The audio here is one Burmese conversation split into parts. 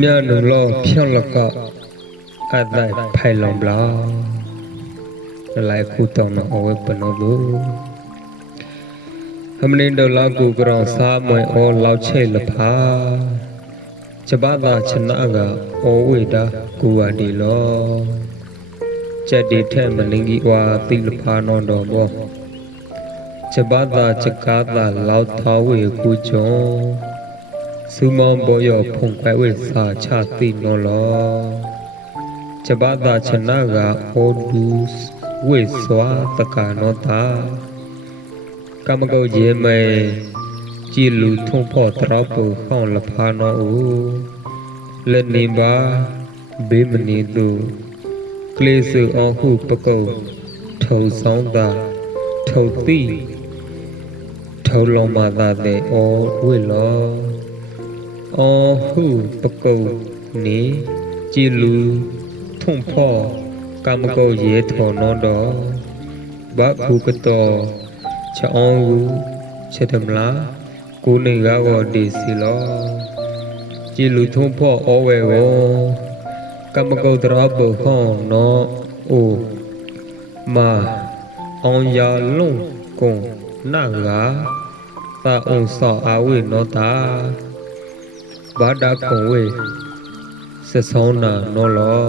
မြနုလောဖြောင်းလကအတိုင်ဖိုင်လုံဘလာလိုက်ခုတောင်းတော့အဝဲပနောလို့အမနင်းတော်လောက်ကူကြောင်စားမွဲဩလောက်ချိတ်လဖာချပါတာချနာကဩဝေတာကူဝတီလောကြက်ဒီထဲမလင်ကြီးဝါတိလဖာနောတော်ဘောချပါတာချကားတာလောက်သောဝေကူချုံ စုမောင်ဘောရဖုန်ကွယ်ဝေစာချတိနောလောချပါတာချနာကဩဒုဝေစွာတကနောတာကမကုတ်ရေမေကြည်လူထုံဖို့တရောပူဟောင်းလဖာနောဦးလက်နေပါဘေးမနေသူကလေးစုအောင်ဟုပကုတ်ထုံဆောင်တာထုံတိထုံလုံးမသာတဲ့ဩဝေလော အောဟုပကုတ်နေကြည်လူထုံဖို့ကမကုတ်ရေထော်နောတော့ဘခုကတော်ချောင်းကိုချက်တမလားကိုနေကောဒီစီလောကြည်လူထုံဖို့ဩဝဲကိုကမကုတ်တရဘခေါနောအိုမာအောင်ရလုံးကုံနာငါတာအောင်စောအဝိနောတာ ဘာဒကုံဝေစဆောင်းနာနောလော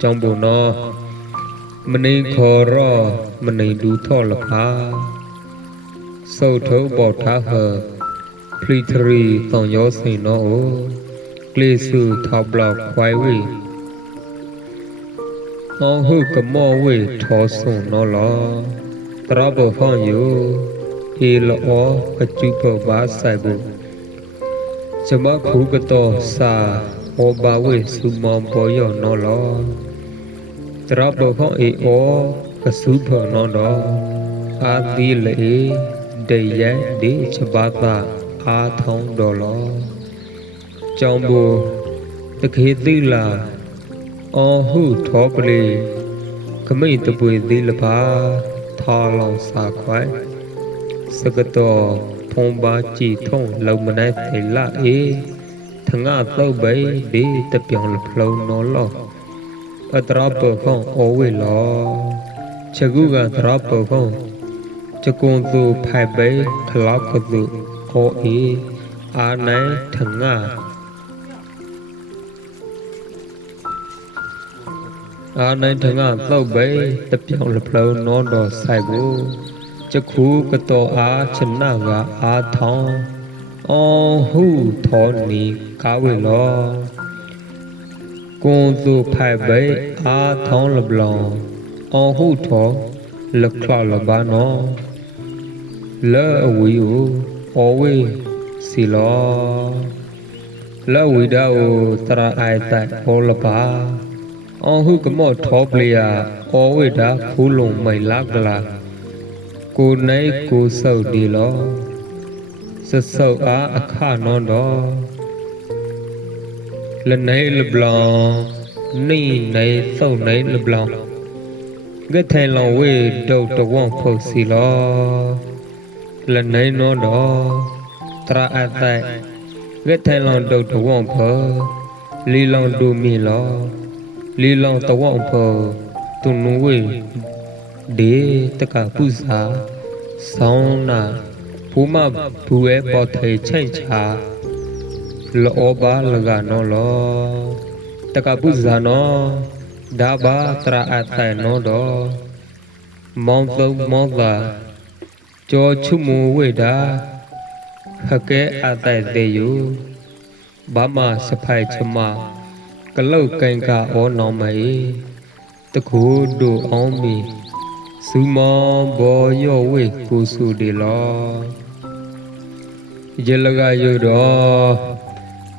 ကြောင့်ဘုံနောမနေခေါ်ရောမနေဒူထော့လဖာစုတ်ထုံးပေါ်ထားဟဖလီထရီတောင်ရောစိန်နောကလေးစုထောက်ဘလောက်ခွိုင်ဝေအောင်ဟုကမောဝေထောဆုံနောလောတရဘဖောင်းယူအေလောကကျုပဘာဆိုင်ဘူး စမခုကတောစာဩဘာဝေစုမောဘောယောနောလောတရဘခောအေဩကစုဖောနောတောအာတိလေတေယဒေချဘာတာအာထုံးတော်လောကြောင့်ဘူတခေတိလာအောဟုထောပလေခမိတ်တပွေသေးလပါထာလောင်စာခွိုင်စကတော် ဖုံပါကြည်ထုံလုံမနိုင်ဖေလာအေထငါသုတ်ပိဒီတပြောင်လဖလုံးနော်လောအတရပခုံအိုဝေလောချက်ကူကတရပခုံချကွန်သူဖိုင်ပိခလောက်ကသူအိုအေအာနိုင်ထငါအာနိုင်ထငါသုတ်ပိတပြောင်လဖလုံးနော်တော်ဆိုင်ဘူး จะคูกตออาชนะกาอาทองอหูทอนีกาเวลอကွန်သူဖိုင်ဘေအာထောင်းလဘလောင်အော်ဟုထောလခလလဘာနောလဲအဝီကိုအော်ဝေစီလောလဲဝီဒါကိုတရာအိုက်တိုင်ဘောလဘာအော်ဟုကမော့ထောပလီယာအော်ဝေဒါဖူးလုံးမိန်လာကလာ ကိုနိုင်ကိုဆုပ်ဒီလောစဆုပ်အားအခနောတော်လနိုင်လဘလောင်နိနိုင်ဆုပ်နိုင်လဘလောင်ကထဲလောင်ဝေဒုတ်တဝန့်ဖုတ်စီလောလနိုင်နောတော်တရအတိုင်ကထဲလောင်ဒုတ်တဝန့်ဖလီလောင်ဒူမီလောလီလောင်တဝန့်ဖတုံနဝေ ဒေတကပုစာဆောင်းနာဘူမဘူဝဲပေါ်ထေချိတ်ချာလောဘာလကနောလောတကပုဇာနောဒါဘာတရာအတိုင်နောတော်မောင်သုံးမောင်သာကြောချုမူဝေတာဟကဲအတိုင်တေယုဘာမစဖိုင်ချမကလုတ်ကင်ကဩနောမေတကူဒူအောင်မီ စုမောဘောယောဝေကုစုဒီလောယေလကယုတော်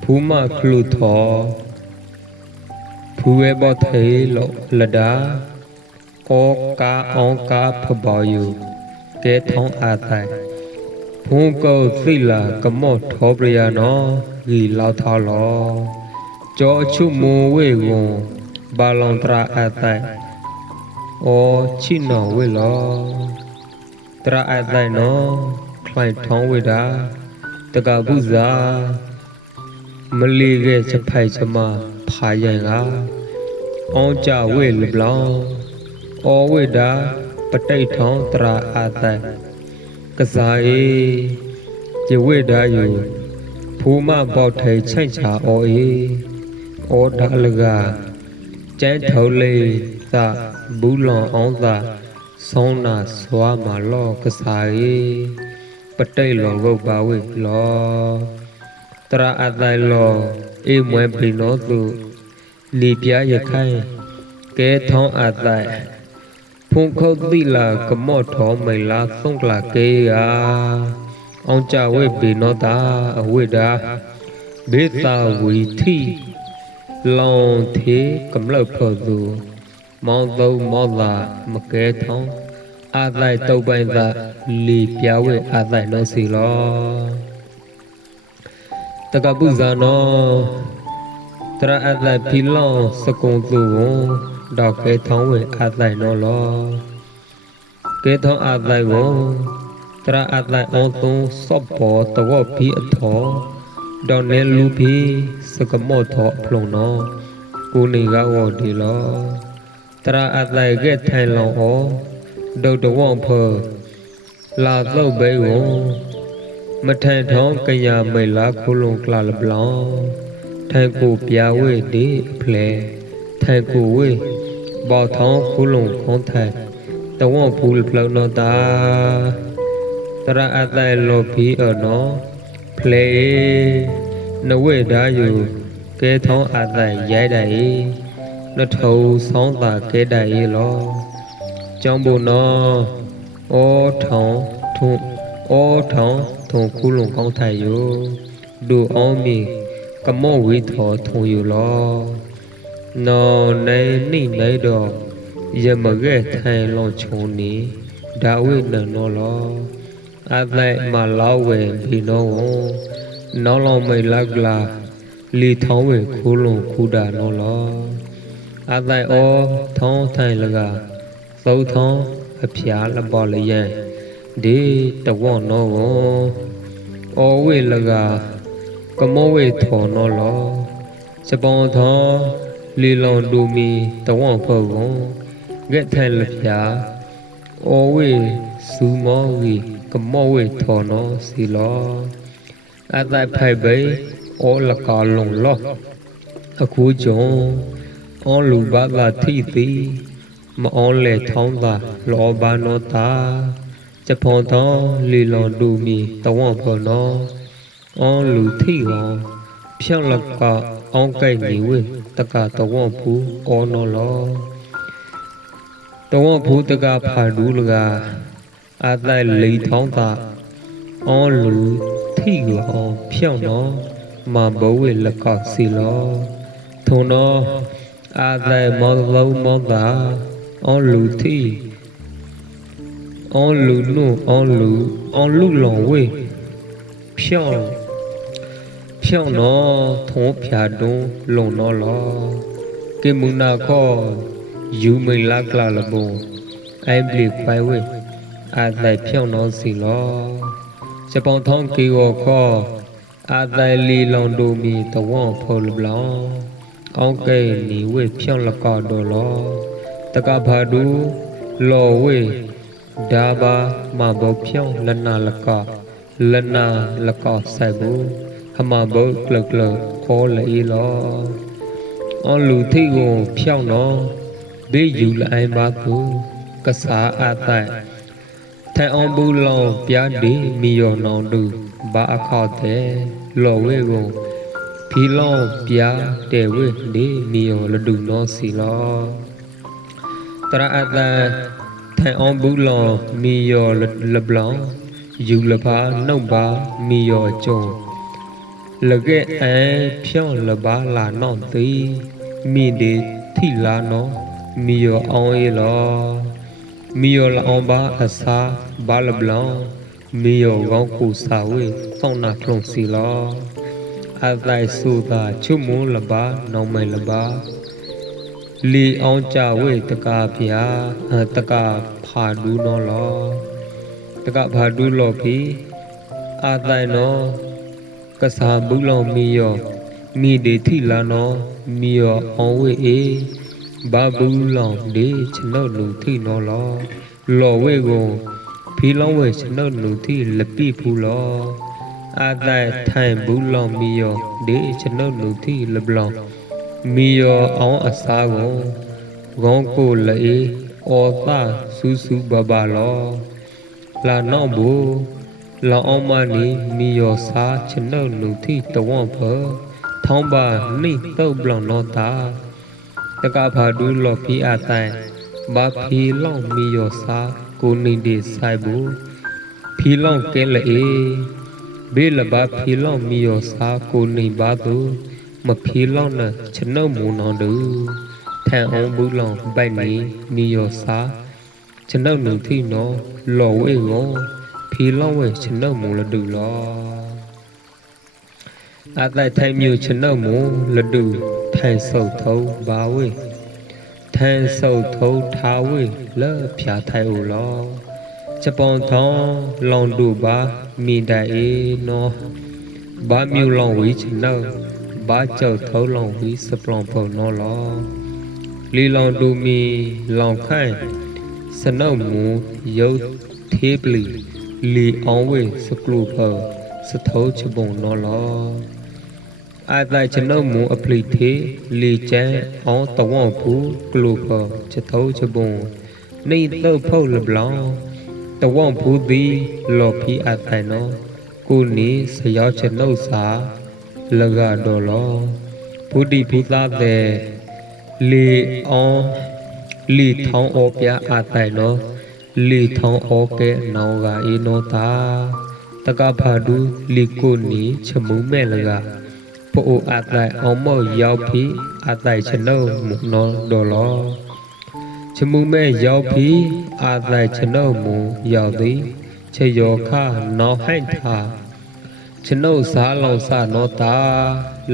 ဖူးမခလူထောဖူးဝဲဘောထေလောလဒါကောကာအောင်ကာဖဘောယုကဲထောင်းအာတိုင်ဖုန်ကောသိလာကမော့ထောပရယနောဂီလောက်ထောလောကြောချုမူဝေကွန်ဘာလွန်တရာအာတိုင် အောချိနောဝေလောတရအတိုင်နောခလိုက်ထောင်းဝေတာတကပုဇာမလီကဲချက်ဖိုက်ချမဖာယံကအောင်ကြဝဲလဘလောင်းအော်ဝဲတာပတိတ်ထောင်းတရာအာတန်ကစားအေဒီဝဲတာယူဖူမပေါက်ထိုင်ချိုက်ချာအော်အေအော်ဒါလကကျန်းထော်လေးသာ ဘူးလွန်အောင်သာဆောင်းနာစွာမာလောကစားအေပတိတ်လောဝုတ်ပါဝဲလောတရာအတိုင်လောအေမွဲပိနောသူလီပြရခိုင်ကဲထောင်းအတိုင်ဖုန်ခုတ်တိလာကမော့ထောမိလာသုံးကလာကေယာအောင်ကြဝဲပိနောတာအဝိဒါဘေသာဝီတိလောင်သေးကမလောက်ဖို့သူ မောင်းသုံးမောသာမကဲထောင်းအတိုင်တုပ်ပိုင်သာလီပြဝဲအတိုင်နောစီလောတကပုဇာနောတရအတ္တဖီလောင်းစကုံသူဝဒေါကဲထောင်းဝဲအတ္တနောလောကဲထောင်းအတ္တဝတရအတ္တအောသုံးစော့ပေါ်တဝဖီအထောဒေါနေလူဖီစကမောထောဖလုံနောကိုနေကဝဒီလော တရအတ္တကဲထိုင်လောင်းဩဒုတ်တဝဖလာသုတ်ဘဲဝမထန်ထောင်းကညာမိလာခုလုံးကလာလပလောင်ထိုင်ကိုပြာဝဲဒီအဖလဲထိုင်ကိုဝဲဘောထောင်းခုလုံးခေါင်းထိုင်တဝံဖူလပလောနောတာတရအတိုင်လောဖီအနောဖလေနဝဲဓာယူကဲထောင်းအတိုင်ရိုက်တိုင် နထုံဆောင်းတာကဲတိုင်လောကျောင်းဘုံနောဩထောင်းထုံဩထောင်းထုံခုလုံကောင်းထိုင်ယိုဒူအောင်မီကမောဝိထောထုံယူလောနော်နေနိနေတော့ယမကဲထိုင်လောချုံနီဒါဝိနနောလောအသိမလောဝေဘီနောဝနောလောမိလကလာလီထောင်းဝေခုလုံခုဒါနောလော အသိဩထောင်းထိုင်လကသုထောင်းအဖျားလပေါ်လျံဒီတဝောနောဝဩဝေလကကမောဝေထောနောလောစပောသောလီလွန်ဒူမီတဝောဖောဝငဲ့ထိုင်လဖျာဩဝေစူမောဝီကမောဝေထောနောစီလောအတဖိုက်ဘေဩလကလုံလောအခုကြုံ ဩလူဘာသာထိတိမဩလေထောင်းသာလောဘာနောတာจพอนทองลีลอนดูมีตะว่องพอနောអនလူထိရောဖြောက် อาเดมอลลมอลาออนลูทีออนลูนูออนลูออนลูหลงเวเพียงเพียงนอทงพยาดงหลงนอลอเกมุนาก็อยู่ไม่ลากลาละบงไอ้บลิกไปเวอาเดเพียงนอสิลอจะปองท้องกีวอก็อาเดลีลองดูมีตะว่อพลบลอง အောင်ကဲနီဝေဖြောင်းလကောဒေါ်လောတကဘာဒူလောဝေဒါဘာမဘောဖြောင်းလနာလကလနာလကဆိုင်ဘူးဟမဘောကလကလခေါ်လေလောအလူထိကိုဖြောင်းတော့ဘေးယူလိုက်ပါကူကစားအတဲ့ထိုင်အောင်ဘူးလောင်ပြားဒီမီယောနောင်တူဘာအခောက်တဲ့လော်ဝဲကို ဖီလောင်ပြားတဲ့ဝဲဒီမီယောလဒူနောစီလောတရအတဲ့ထိုင်အောင်ဘူးလောင်မီယောလဘလောင်ယူလပါနှုတ်ပါမီယောကြုံလကဲအဲဖြောင်းလပါလာနော့တီမိဒီထိလာနောမီယောအောင်အေလောမီယောလအောင်ပါအစာဘာလဘလောင်မီယောကောင်းကူစာဝေစောင်းနာဖလုံစီလော အတိုင်ဆူတာချုမွန်လပါနောင်မဲလပါလီအောင်ကြဝေတကားဗျာတကားဖာဒူးနော်လောတကဖာဒူးလော်ဖီအာတိုင်နော်ကစားဘူးလော်မီယောမိဒီသီလာနောမိယောအောင်ဝေအေဘာဘူးလောင်ဒီကျွန်ုပ်လူသီနောလောလော်ဝေကိုဖီလောင်းဝေကျွန်ုပ်လူသီလပိဖူလော အာတိုင်ထိုင်ဘူးလောင်မိယောဒီကျွန်ုပ်လူသီလဘလောင်မိယောအောင်အစားကိုဂုံးကိုလေအောသာစူးစူးဘဘလောလာနော့ဘူးလောင်အောင်မနီမိယောစားကျွန်ုပ်လူသီတဝန့်ဖထောင်းပါနှိတုတ်ဘလောင်နောတာတကဖာဒူးလော်ဖီအတိုင်ဘာဖီလောင်မိယောစားကိုနေဒီဆိုင်ဘူးဖီလောင်ကဲလေ ဘေးလဘာဖီလောင်မိယောစားကိုနေပါသူမဖီလောင်နကျွန်ုပ်မူနောင်တူထန်အောင်ဘူးလောင်ပိုက်နေမိယောစားကျွန်ုပ်လူသိနောလော်ဝဲရောဖီလောင်ဝဲကျွန်ုပ်မူလတူလောအတိုင်ထိုင်မြို့ကျွန်ုပ်မူလတူထိုင်ဆုပ်ထုံးဘာဝဲထန်ဆုပ်ထုံးထားဝဲလောဖြာထိုင်ဦးလော ဂျပန်ထောင်းလောင်တူပါမိတိုင်အေနောဘာမြို့လောင်ဝီကျွန်ုပ်ဘာကြောက်ထုံးလောင်ဝီစပလောင်ပုံနောလောလီလောင်တူမီလောင်ခိုင်စနုပ်မူရုပ်သေးပလီလီအောင်ဝေစကလူဖစထိုးချပုံနော်လောအတိုင်ကျွန်ုပ်မူအပလီသေးလီချန်အောင်တဝေါဘူးကလူဖချထိုးချပုံနေတော့ဖုတ်လဘလောင် တဝေါဘူးသည်လော်ဖီအတိုင်နော်ကိုနီစရောက်ကျွန်ုပ်စာလကတော့လောဘုဒ္ဓဘုသားတဲ့လီအောင်လီထောင်းအောပြအတိုင်နော်လီထောင်းအောကဲနောင်ကအေနောတာတကဖာဒူလီကိုနီချမှုမဲ့လကပိုအိုအတိုင်အောင်မောက်ရောက်ပြီးအတိုင်ချနုံမုနောဒေါ်လော ချမှုမဲ့ရောက်ပြီးအတိုင်ချနုံမူရောက်သည်ချေယောခနောင်ဟိုက်သာကျွန်ုပ်စားလောင်စနောတာ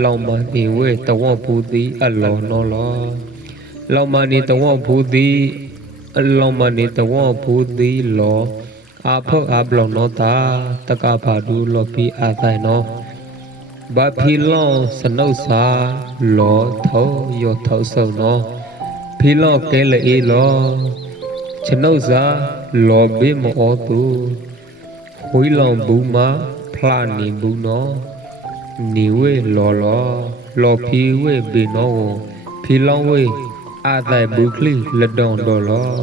လောင်မနေဝဲတဝတ်ဘူးသည်အလောနောလောလောင်မနေတဝတ်ဘူးသည်အလောင်မနေတဝတ်ဘူးသည်လောအာဖောအဘလောနောတာတကဖာဒူလောပီအာဆိုင်နောဘာဖီလောစနုစာလောထောယောထောဆုံနော ဖီလောကဲလေအေလောကျွန်ုပ်စာလောဘေမောတူဝီလောင်ဘူးမာဖလာနေဘူးနော်နေဝဲလော်လော်လော်ဖီဝဲဘေနောကိုဖီလောင်းဝဲအာတိုင်ဘူးခလီလက်တောင်တော်လော်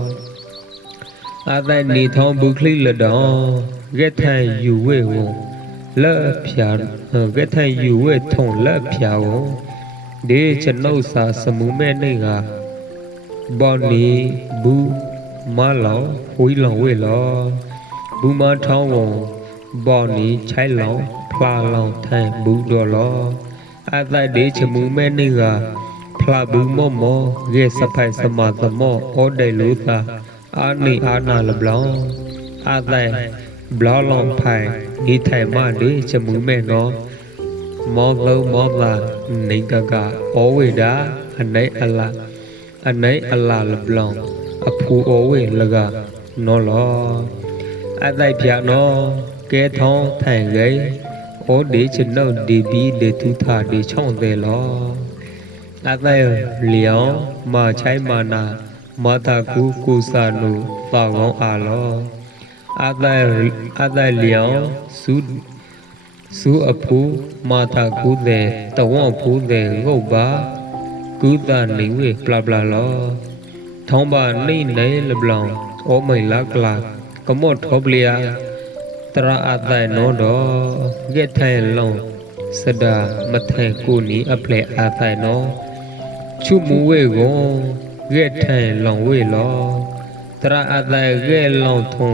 အာတိုင်နေထောင်းဘူးခလီလက်တောင်ကဲထိုင်ယူဝဲကိုလက်ဖြာကဲထိုင်ယူဝဲထုံလက်ဖြာကိုဒီကျွန်ုပ်စာစမှုမဲ့နေက ဘော်နီဘူးမလောင်ဝီလောင်ဝဲလော်ဘူးမထောင်းကိုဘော်နီချိုင်လောင်ဖလာလောင်ထိုင်ဘူးတော်လောအသက်ဒေချမှုမဲနေကဖလာဘူးမောမောရေစဖိုင်စမသမောဩဒေလူသာအာနီအာနာလဘလောင်အသက်ဘလောလောင်ဖိုင်ဒီထိုင်မဒေချမှုမဲနောမောလုံးမောလာနေကကဩဝေဒာအနေအလာ အနေအလာလဘလောင်အဖူဩဝေလကနောလောအသက်ပြနောကဲထောင်းထိုင်ဂိဩဒီချနုတ်ဒီဘီဒီသူသာဒီချောင်းတယ်လောအသက်လျောင်းမချိုင်းမာနာမတာကူကုစာနုပါကောင်းအားလောအသက်အသက်လျောင်းစုစုအဖူမတာကူတဲ့တဝန့်ဖူတဲ့ငုတ်ပါ ကုသနေဝေပလပလလောထောင်းပါနေနေလဘလောင်ဩမိန်လကလာကမော့ထောပလျာတရအတိုင်နောတော့ကဲထိုင်လောင်စဒာမထိုင်ကိုနီအပလေအတိုင်နောချုမူဝဲကိုကဲထိုင်လောင်ဝဲလောတရအတိုင်ကဲလောင်ထုံ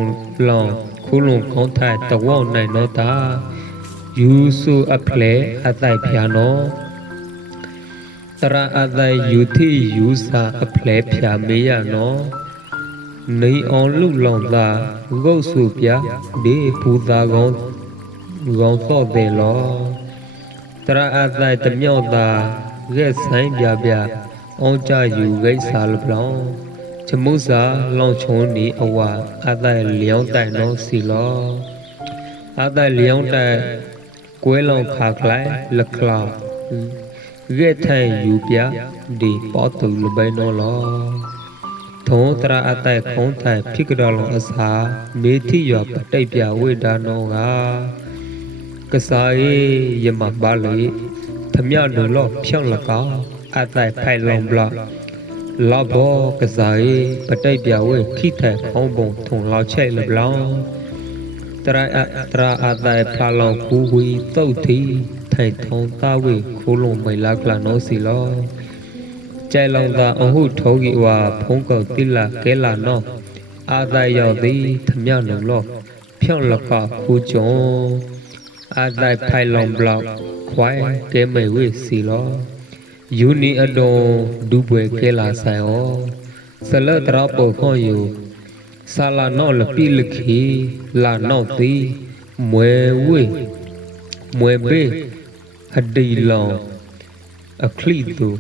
လောင်ခုလုံကောင်းထိုင်တဝေါနိုင်နောတာယူဆုအပလေအတိုင်ဖျာနော တရအတိုင်ယူတိယူစာအပလေဖျာမေးရနောနေအောင်လူလောင်သာဂုတ်စုပြဒီပူသာကောင်းကောင်းသော့တယ်လောတရအတိုင်တမြောက်သာရဲဆိုင်ပြပြအောင်ကြယူဂိတ်စာလပလောင်ချမှုစာလောင်ချုံနီအဝအတိုင်လျောင်းတိုင်နောစီလောအတိုင်လျောင်းတိုင်ကွဲလောင်ခါကလိုက်လက်ခလာ ရဲထိုင်ယူပြဒီပေါ်တူလဘိုင်နော်လောထုံတရာအတိုင်ခုံးထိုင်ဖိကတော်လုံးအစာမေတိယောပတိတ်ပြဝိဒါနောကကစားယေယမပါလေသမြနုလောဖြောင်းလကအတိုင်ဖိုင်လုံးဘလလောဘောကစားယေပတိတ်ပြဝိခိထိုင်ခုံးပုံထုံလောက်ချိတ်လဘလောင်းတရာအတရာအတိုင်ဖလာလောကူဝီတုတ်တီ ထိုင်ထုံသားဝိခိုးလုံးမိလာကလနောစီလောကျဲလောင်သာအဟုထောဂီဝါဖုံးကောတိလာကဲလာနောအာသာရောက်သည်သမြနုလောဖြောင်းလကခူကြုံအာတိုင်ဖိုင်လောင်ဘလောက်ခွိုင်းကဲမေဝိစီလောယူနီအဒွန်ဒူပွဲကဲလာဆိုင်ဩဆလတ်တရပုခွန်ယူဆာလာနောလပိလခီလာနောတိမွဲဝိမွဲဘေ အဒီလောင်အခလီတူ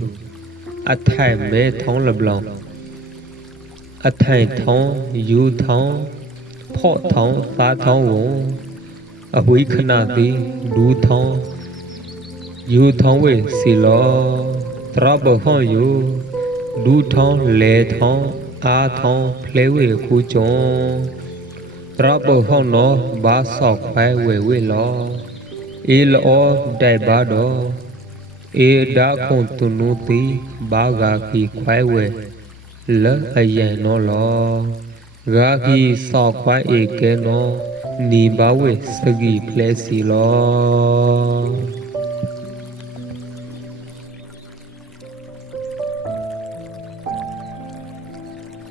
အထိုင်မဲထောင်းလဘလောင်အထိုင်ထောင်းယူထောင်းဖော့ထောင်းသားထောင်းဝံအဝိခဏတိဒူထောင်းယူထောင်းဝေစီလောတရဘဟွန်ယူဒူထောင်းလေထောင်းအားထောင်းဖလဲဝေခုကြုံတရဘဟွန်နောဘာဆောက်ခွဲဝေဝေလော အေလောဒိုင်ဘာတော့အေဒါခွန်တုနုတိဘာဂာခိခွဲဝေလအယံနောလောဂာခိဆောက်ခွဲဧကေနောနီဘာဝေစဂီဖလဲစီလော